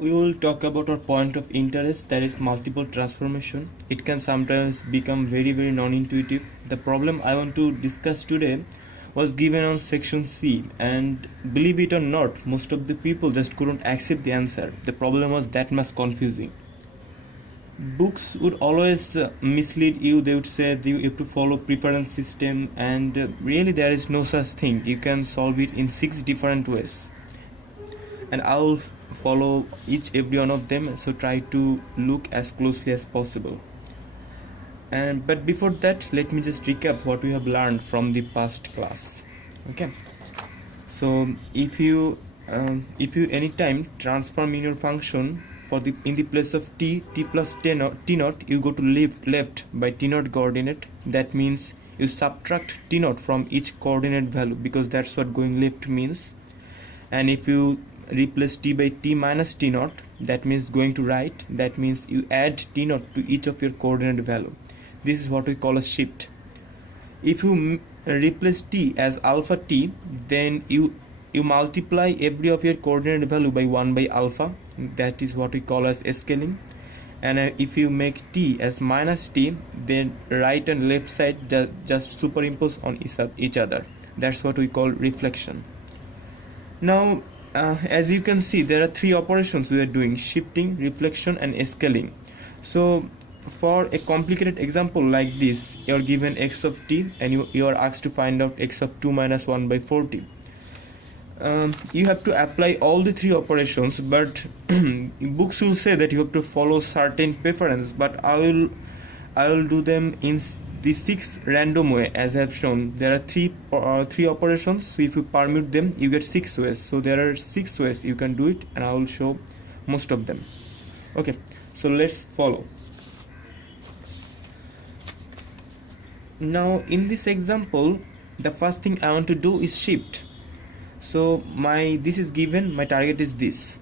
We will talk about our point of interest, that is multiple transformation. It can sometimes become very non-intuitive. The problem I want to discuss today was given on section C, and believe it or not, most of the people just couldn't accept the answer. The problem was that much confusing. Books would always mislead you. They would say you have to follow preference system, and really there is no such thing. You can solve it in 6 different ways, and I'll follow every one of them, so try to look as closely as possible. But before that, let me just recap what we have learned from the past class. Okay, so if you anytime transform in your function in the place of t plus t naught, you go to left by t naught coordinate. That means you subtract t naught from each coordinate value, because that's what going left means. And if you replace t by t minus t naught, that means going to right. That means you add t naught to each of your coordinate value. This is what we call a shift. If you replace t as alpha t, then you multiply every of your coordinate value by 1 by alpha. That is what we call as scaling. And if you make t as minus t, then right and left side just superimpose on each other. That's what we call reflection. Now as you can see, there are 3 operations we are doing: shifting, reflection and scaling. So for a complicated example like this, you are given x of t and you are asked to find out x of 2 minus 1 by 40. You have to apply all the 3 operations, but books will say that you have to follow certain preference, but I will do them in the 6 random way. As I have shown, there are 3 operations, so if you permute them, you get 6 ways. So there are 6 ways you can do it, and I will show most of them. Okay, so let's follow. Now in this example, the first thing I want to do is shift. So this is given, my target is this.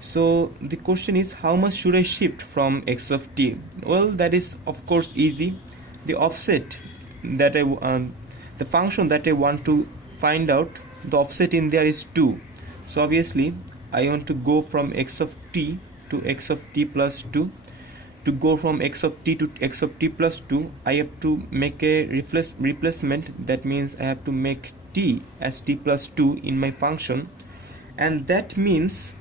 So the question is, how much should I shift from x of t? Well, that is of course easy. The offset that the function that I want to find out, the offset in there is 2. So obviously I want to go from x of t to x of t plus 2. To go from x of t to x of t plus 2, I have to make a replacement. That means I have to make t as t plus 2 in my function, and that means,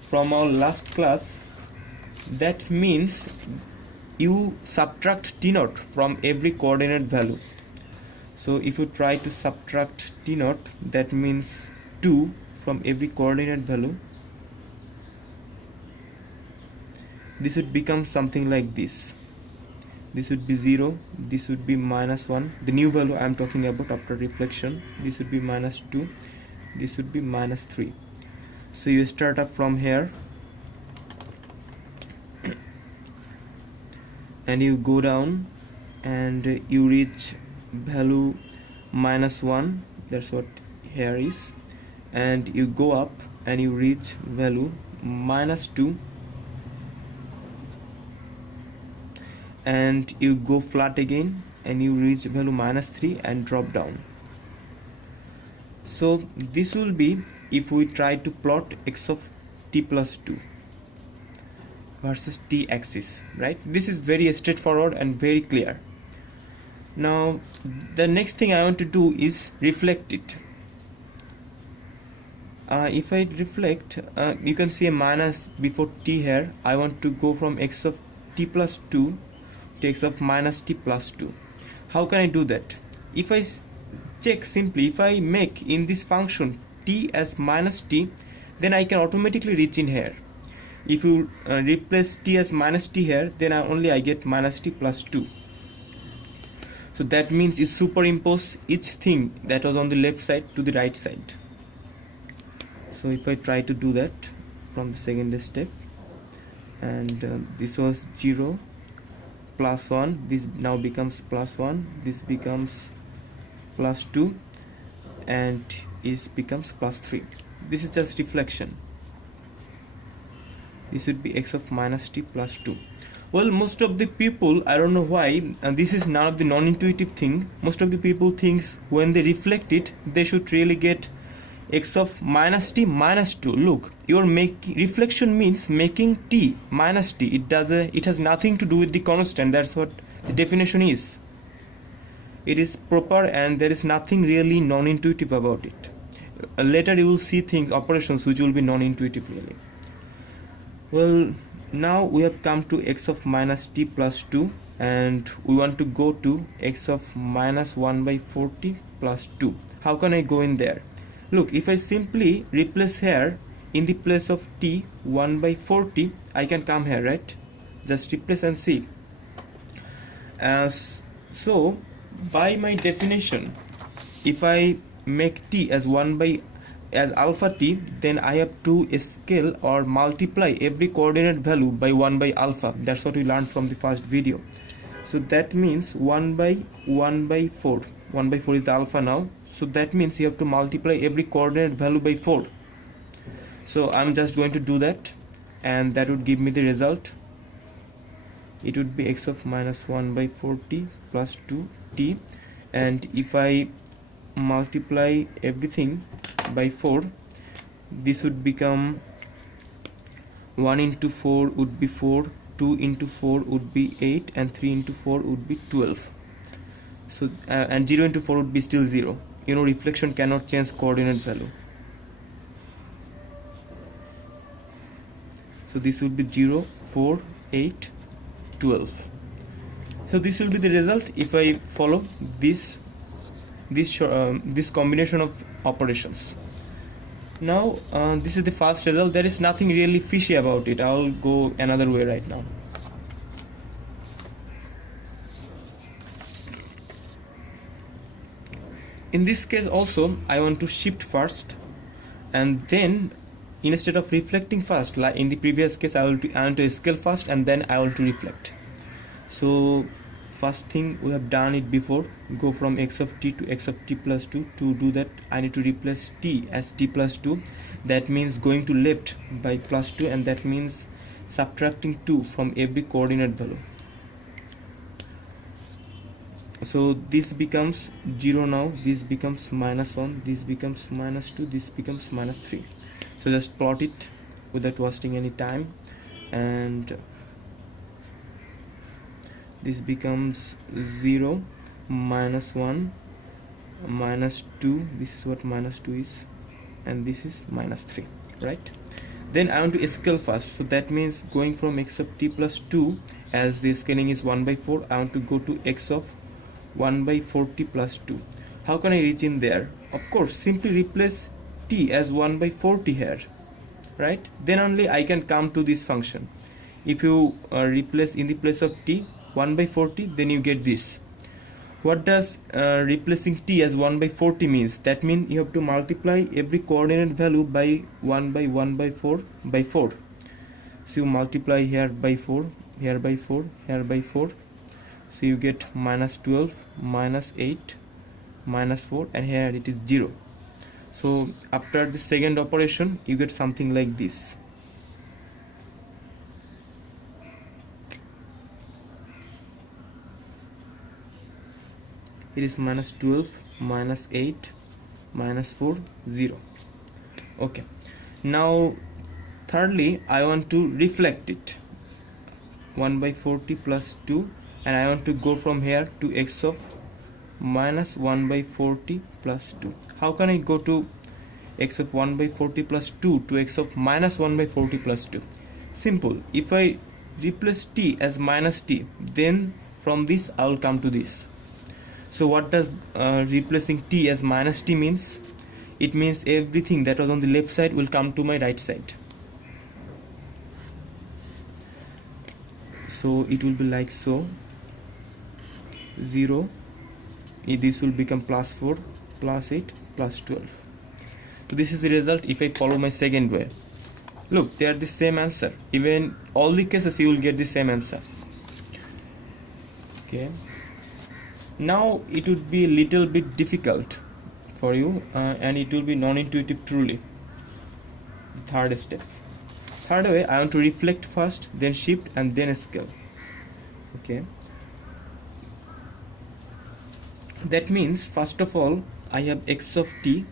from our last class, that means you subtract t naught from every coordinate value. So if you try to subtract t naught, that means 2 from every coordinate value, this would become something like this. This would be 0, this would be minus 1, the new value I am talking about after reflection. This would be minus 2, this would be minus 3. So you start up from here and you go down and you reach value minus 1, that's what here is, and you go up and you reach value minus 2, and you go flat again and you reach value minus 3 and drop down. So this will be if we try to plot x of t plus 2 versus t axis, right? This is very straightforward and very clear. Now the next thing I want to do is reflect it. If I reflect, you can see a minus before t here. I want to go from x of t plus 2 to x of minus t plus 2. How can I do that? If I check simply, if I make in this function t as minus t, then I can automatically reach in here. If you replace t as minus t here, then I get minus t plus 2. So that means you superimpose each thing that was on the left side to the right side. So if I try to do that from the second step, and this was 0 plus 1, this now becomes plus 1, this becomes plus 2, and it becomes plus 3. This is just reflection. This would be x of minus t plus 2. Well, most of the people, I don't know why, and this is none of the non-intuitive thing, most of the people thinks when they reflect it, they should really get x of minus t minus 2. Look, your reflection means making t minus t. It has nothing to do with the constant. That's what the definition is. It is proper and there is nothing really non-intuitive about it. Later you will see things, operations which will be non-intuitive really. Well, now we have come to x of minus t plus 2 and we want to go to x of minus 1 by 40 plus 2. How can I go in there? Look, if I simply replace here in the place of t 1 by 40, I can come here, right? Just replace and see. So by my definition, if I make t as alpha t, then I have to scale or multiply every coordinate value by 1 by alpha. That's what we learned from the first video. So that means 1 by 4. 1 by 4 is the alpha now. So that means you have to multiply every coordinate value by 4. So I'm just going to do that and that would give me the result. It would be x of minus 1 by 40 plus 2t, and if I multiply everything by 4, this would become 1 into 4 would be 4, 2 into 4 would be 8, and 3 into 4 would be 12. So and 0 into 4 would be still 0. You know, reflection cannot change coordinate value. So this would be 0, 4, 8, 12. So this will be the result if I follow this combination of operations. Now this is the first result. There is nothing really fishy about it. I'll go another way right now. In this case also I want to shift first, and then instead of reflecting first like in the previous case, I want to scale first and then I want to reflect. So first thing, we have done it before, go from x of t to x of t plus 2. To do that I need to replace t as t plus 2. That means going to left by plus 2, and that means subtracting 2 from every coordinate value. So this becomes 0 now, this becomes minus 1, this becomes minus 2, this becomes minus 3. So just plot it without wasting any time, and this becomes 0, minus 1, minus 2, this is what minus 2 is, and this is minus 3, right? Then I want to scale first, so that means going from x of t plus 2, as the scaling is 1 by 4, I want to go to x of 1 by 40 plus 2. How can I reach in there? Of course, simply replace t as 1 by 40 here, right? Then only I can come to this function. If you replace in the place of t 1 by 40, then you get this. What does replacing t as 1 by 40 means? That means you have to multiply every coordinate value by 1 by 1 by 4 by 4. So you multiply here by 4, here by 4, here by 4. So you get minus 12, minus 8, minus 4, and here it is 0. So after the second operation you get something like this. It is minus 12, minus 8, minus 4, 0. Okay. Now thirdly, I want to reflect it. 1 by 40 plus 2, and I want to go from here to x of minus 1 by 40 plus 2. How can I go to x of 1 by 40 plus 2 to x of minus 1 by 40 plus 2? Simple. If I replace t as minus t, then from this I will come to this. So what does replacing t as minus t means? It means everything that was on the left side will come to my right side. So it will be like so. 0, this will become plus 4, plus 8, plus 12. So this is the result if I follow my second way. Look, they are the same answer. Even all the cases you will get the same answer. Okay. Now it would be a little bit difficult for you and it will be non-intuitive truly. Third step. Third way, I want to reflect first, then shift, and then scale. Okay. That means first of all I have x of t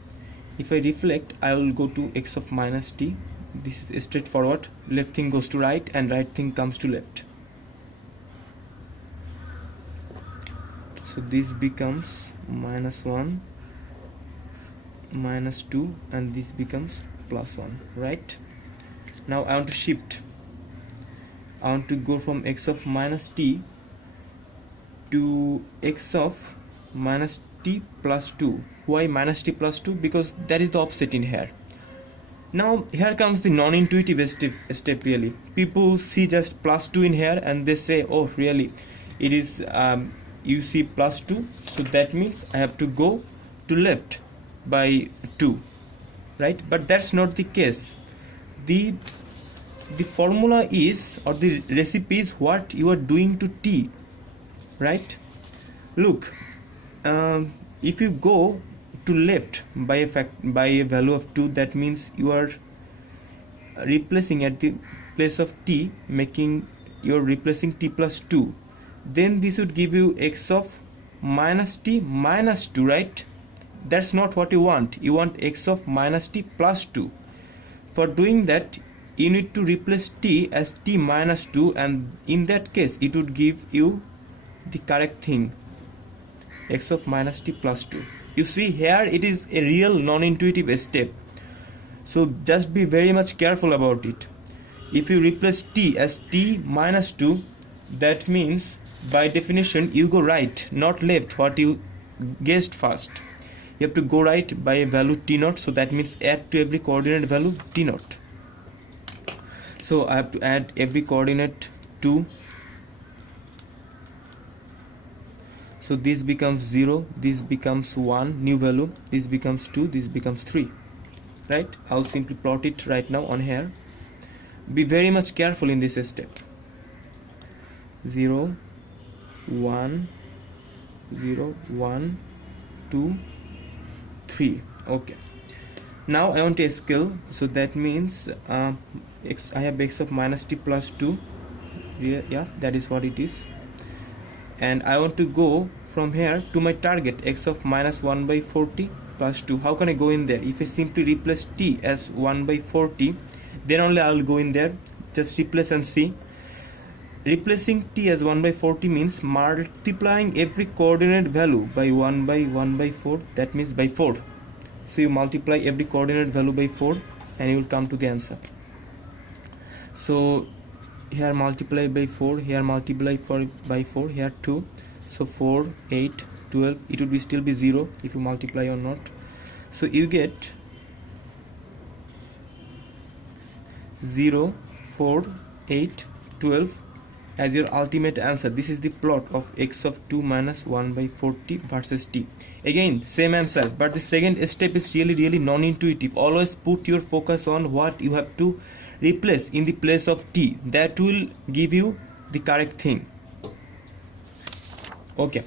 if I reflect, I will go to x of minus t. This is straightforward. Left thing goes to right and right thing comes to left. So this becomes minus 1, minus 2, and this becomes plus 1, right? Now I want to shift. I want to go from x of minus t to x of minus t plus 2. Why minus t plus 2? Because that is the offset in here. Now here comes the non-intuitive step really. People see just plus 2 in here and they say, oh really, it is you see plus 2, so that means I have to go to left by 2, right? But that's not the case. The formula is, or the recipe is what you are doing to t, right? Look, if you go to left by a value of 2, that means you are replacing at the place of t, making you're replacing t plus 2. Then this would give you x of minus t minus 2, right? That's not what you want. You want x of minus t plus 2. For doing that, you need to replace t as t minus 2, and in that case it would give you the correct thing, x of minus t plus 2. You see here it is a real non-intuitive step, so just be very much careful about it. If you replace t as t minus 2, that means by definition you go right, not left, what you guessed first. You have to go right by a value t naught, so that means add to every coordinate value t naught. So I have to add every coordinate 2. So this becomes 0, this becomes 1, new value, this becomes 2, this becomes 3, right? I'll simply plot it right now on here. Be very much careful in this step. 0, 1, 0, 1, 2, 3. Okay. Now I want to scale, so that means I have x of minus t plus 2. Yeah, that is what it is. And I want to go from here to my target, x of minus 1 by 40 plus 2. How can I go in there? If I simply replace t as 1 by 40, then only I will go in there. Just replace and see. Replacing t as 1 by 40 means multiplying every coordinate value by 1 by 4, that means by 4. So you multiply every coordinate value by 4 and you will come to the answer. So here multiply by 4, here multiply by 4, here 2. So 4, 8, 12, it would still be 0 if you multiply or not. So you get 0, 4, 8, 12 as your ultimate answer. This is the plot of x of 2 minus 1 by 40 versus t. Again, same answer, but the second step is really non-intuitive. Always put your focus on what you have to replace in the place of t. That will give you the correct thing. Okay,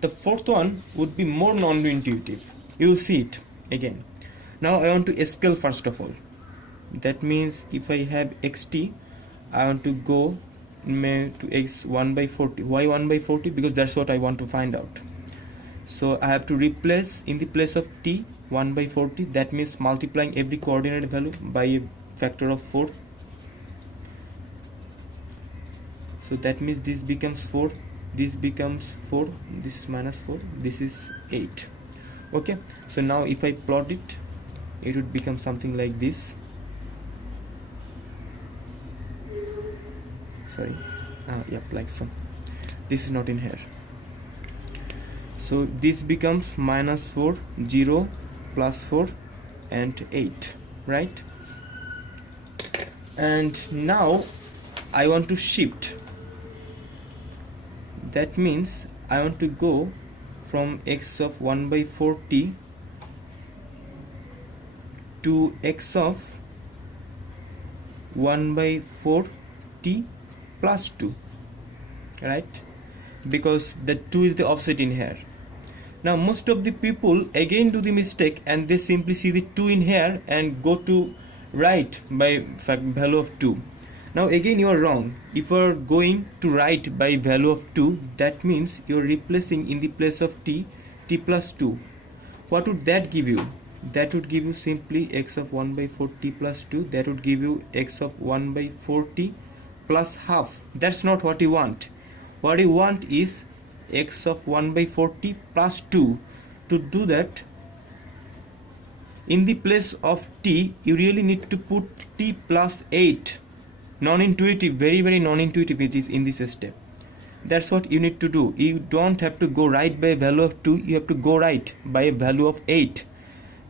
the fourth one would be more non-intuitive. You will see it again. Now I want to scale first of all. That means if I have xt, I want to go to x 1 by 40. Why 1 by 40? Because that's what I want to find out. So I have to replace in the place of t 1 by 40. That means multiplying every coordinate value by a factor of 4. So that means this becomes 4, this becomes 4, this is minus 4, this is 8. Okay, so now if I plot it, it would become something like this. Sorry, yep, like so. This is not in here. So this becomes minus 4, 0, plus 4 and 8, right? And now I want to shift. That means I want to go from x of 1 by 40 to x of 1 by 4t plus 2, right? Because the 2 is the offset in here. Now most of the people again do the mistake and they simply see the 2 in here and go to right by value of 2. Now again you are wrong. If you are going to right by value of 2, that means you are replacing in the place of t plus 2. What would that give you? that would give you simply x of 1 by 4 t plus 2. That would give you x of 1 by 4 t plus half. That's not what you want. What you want is x of 1 by 4 t plus 2. To do that, in the place of t, you really need to put t plus 8. Non-intuitive, very very non-intuitive it is in this step. That's what you need to do. You don't have to go right by a value of 2, you have to go right by a value of 8,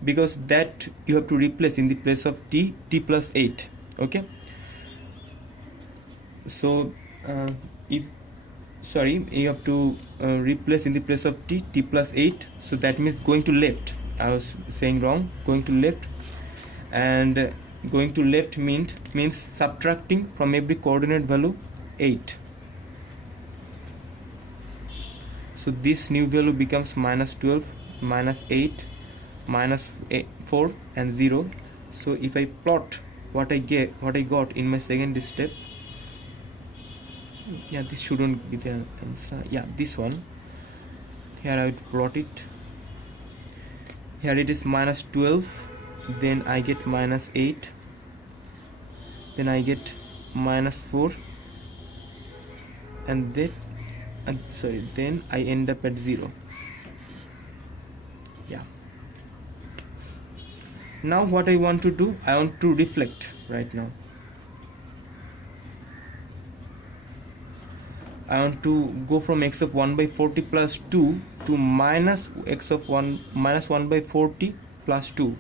because that you have to replace in the place of t plus 8. Okay, so you have to replace in the place of t plus 8. So that means going to left. I was saying wrong. Going to left, and going to left means subtracting from every coordinate value 8. So this new value becomes minus 12, minus 8, minus 4 and 0. So if I plot what I got in my second step, yeah, this shouldn't be the answer. Yeah, this one. Here I would plot it. Here it is minus 12, then I get minus 8, then I get minus 4, and then then I end up at 0. Yeah. Now what I want to do, I want to reflect right now. I want to go from x of 1 by 40 plus 2 to minus x of 1 minus 1 by 40 plus 2,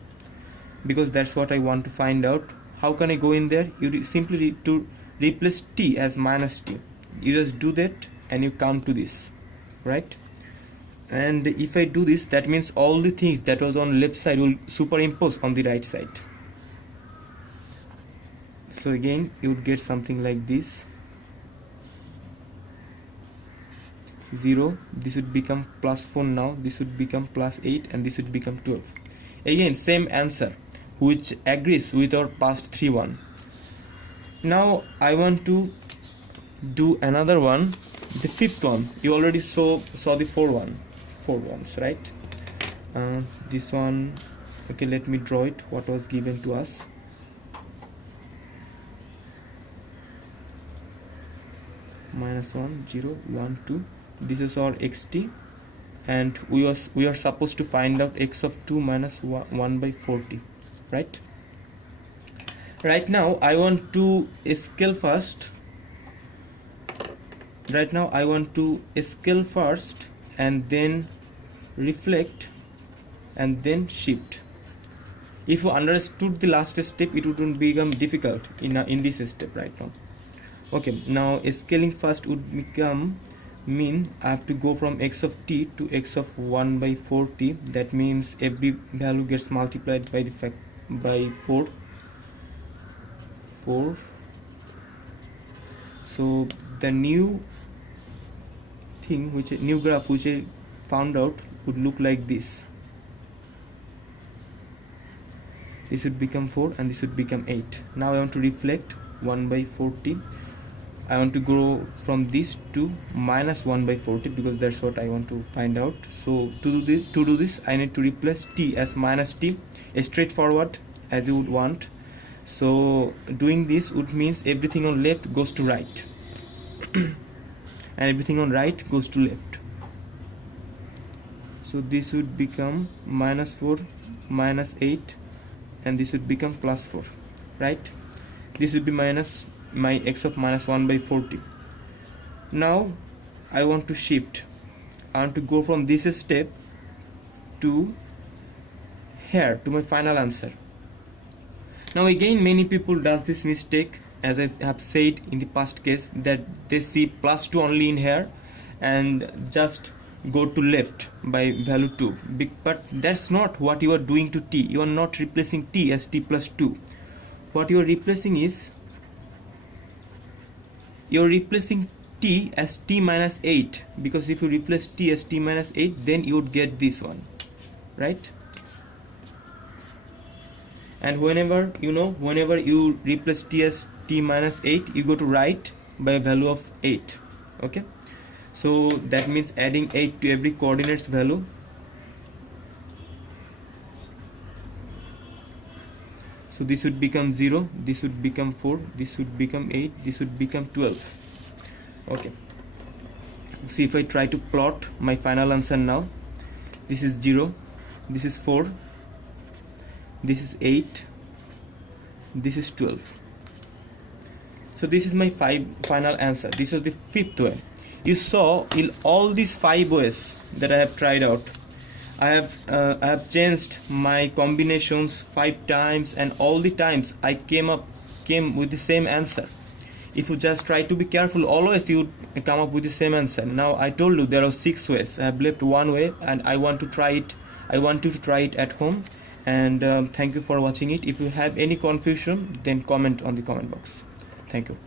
because that's what I want to find out. How can I go in there? You simply need to replace t as minus t. You just do that and you come to this, right? And if I do this, that means all the things that was on left side will superimpose on the right side. So again you would get something like this. 0, this would become plus 4 now, this would become plus 8, and this would become 12. Again same answer, which agrees with our past 3-1. Now I want to do another one, the fifth one. You already saw the four ones, right? This one, okay, let me draw it, what was given to us. Minus 1, 0, 1, 2. This is our xt, and we are supposed to find out x of 2 minus 1 by 40, right? Right now I want to scale first. And then reflect and then shift. If you understood the last step, it wouldn't become difficult in this step right now. Okay, now scaling first would mean I have to go from x of t to x of 1 by 40. That means every value gets multiplied by by 4. So the new graph which I found out would look like this. This would become 4 and this would become 8. Now I want to reflect 1 by 40. I want to go from this to minus 1 by 40, because that's what I want to find out. So to do this I need to replace t as minus t, straightforward as you would want. So doing this would means everything on left goes to right and everything on right goes to left. So this would become minus 4, minus 8, and this would become plus 4, right? This would be minus my x of minus 1 by 40. Now I want to shift. I want to go from this step to here, to my final answer. Now again many people does this mistake, as I have said in the past case, that they see plus 2 only in here and just go to left by value 2. But that's not what you are doing to t. You are not replacing t as t plus 2. What you are replacing is, you are replacing t as t minus 8, because if you replace t as t minus 8, then you would get this one, right? And whenever you replace t as t minus 8, you go to right by a value of 8. Okay, so that means adding 8 to every coordinates value. So this would become 0, this would become 4, this would become 8, this would become 12. Okay, see if I try to plot my final answer now. This is 0, this is 4, this is 8, this is 12. So this is my final answer. This is the fifth way. You saw in all these 5 ways that I have tried out, I have changed my combinations 5 times, and all the times I came with the same answer. If you just try to be careful, always you would come up with the same answer. Now I told you there are 6 ways. I have left 1 way, and I want to try it. I want you to try it at home. And thank you for watching it. If you have any confusion, then comment on the comment box. Thank you.